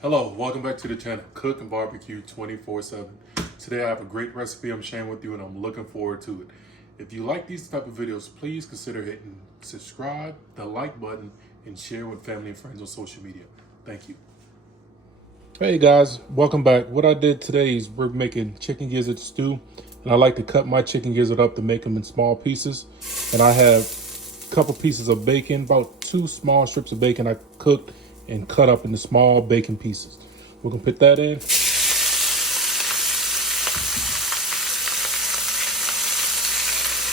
Hello, welcome back to the channel, Cook and Barbecue 24/7. Today I have a great recipe I'm sharing with you and I'm looking forward to it. If you like these type of videos, please consider hitting subscribe, the like button, and share with family and friends on social media. Thank you. Hey guys, welcome back. What I did today is we're making chicken gizzard stew, and I like to cut my chicken gizzard up to make them in small pieces. And I have a couple pieces of bacon, about 2 small strips of bacon I cooked and cut up into small bacon pieces. We're gonna put that in.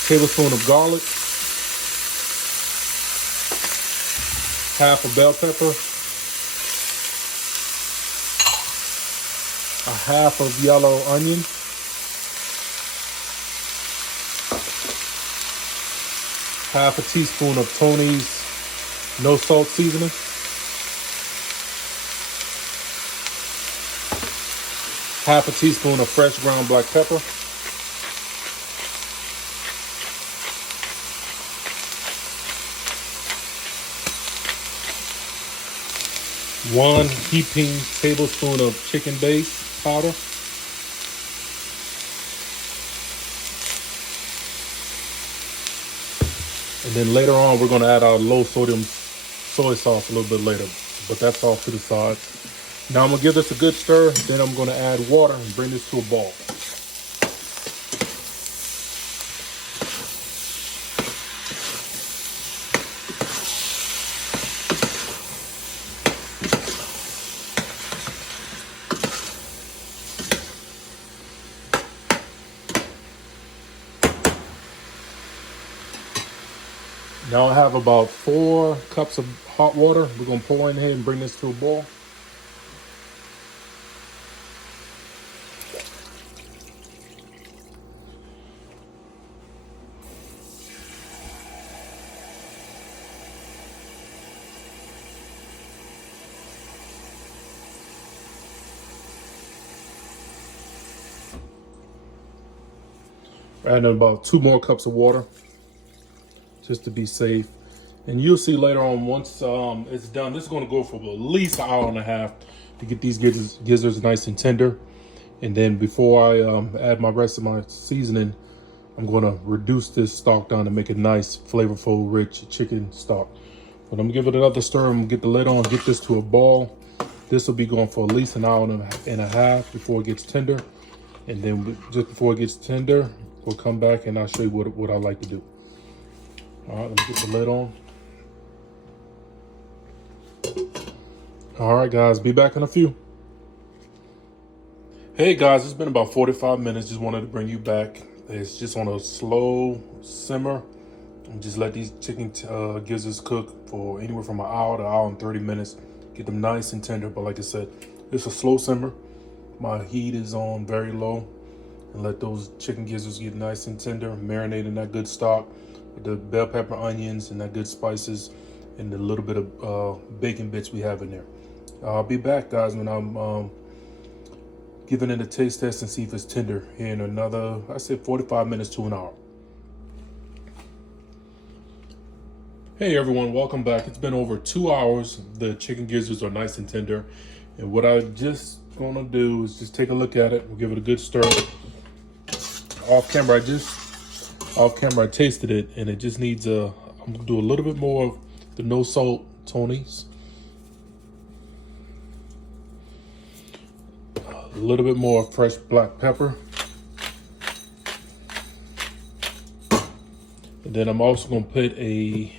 Tablespoon of garlic, half a bell pepper, a half of yellow onion, half a teaspoon of Tony's no salt seasoning, half a teaspoon of fresh ground black pepper, one heaping tablespoon of chicken base powder, and then later on we're going to add our low sodium soy sauce a little bit later, but that's off to the side. Now I'm going to give this a good stir, then I'm going to add water and bring this to a boil. Now I have about 4 cups of hot water. We're going to pour in here and bring this to a boil. Adding about 2 more cups of water, just to be safe. And you'll see later on, once it's done, this is going to go for at least an hour and a half to get these gizzards nice and tender. And then before I add my rest of my seasoning, I'm going to reduce this stock down to make a nice, flavorful, rich chicken stock. But I'm going to give it another stir. I'm going to get the lid on, get this to a boil. This will be going for at least an hour and a half before it gets tender. And then just before it gets tender, we'll come back and I'll show you what I like to do. All right, let me get the lid on. All right, guys, be back in a few. Hey, guys, it's been about 45 minutes. Just wanted to bring you back. It's just on a slow simmer. And just let these chicken gizzards cook for anywhere from an hour to an hour and 30 minutes. Get them nice and tender. But like I said, it's a slow simmer. My heat is on very low. And let those chicken gizzards get nice and tender, marinate in that good stock with the bell pepper, onions, and that good spices, and the little bit of bacon bits we have in there. I'll be back, guys, when I'm giving it a taste test and see if it's tender here in another, I said 45 minutes to an hour. Hey everyone, welcome back. It's been over 2 hours. The chicken gizzards are nice and tender. And what I just gonna do is just take a look at it. We'll give it a good stir. Off camera, I tasted it, and it just needs I'm gonna do a little bit more of the no salt Tony's, a little bit more fresh black pepper, and then I'm also gonna put I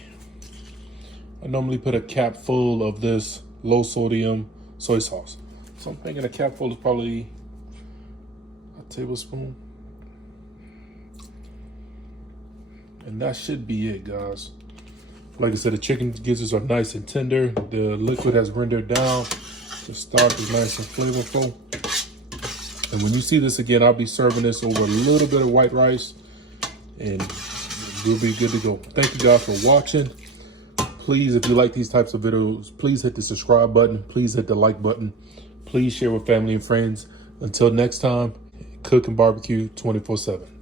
normally put a cap full of this low sodium soy sauce. So I'm thinking a cap full is probably a tablespoon. And that should be it, guys. Like I said, the chicken gizzards are nice and tender. The liquid has rendered down. The stock is nice and flavorful. And when you see this again, I'll be serving this over a little bit of white rice, and we'll be good to go. Thank you guys for watching. Please, if you like these types of videos, please hit the subscribe button. Please hit the like button. Please share with family and friends. Until next time, Cook and Barbecue 24/7.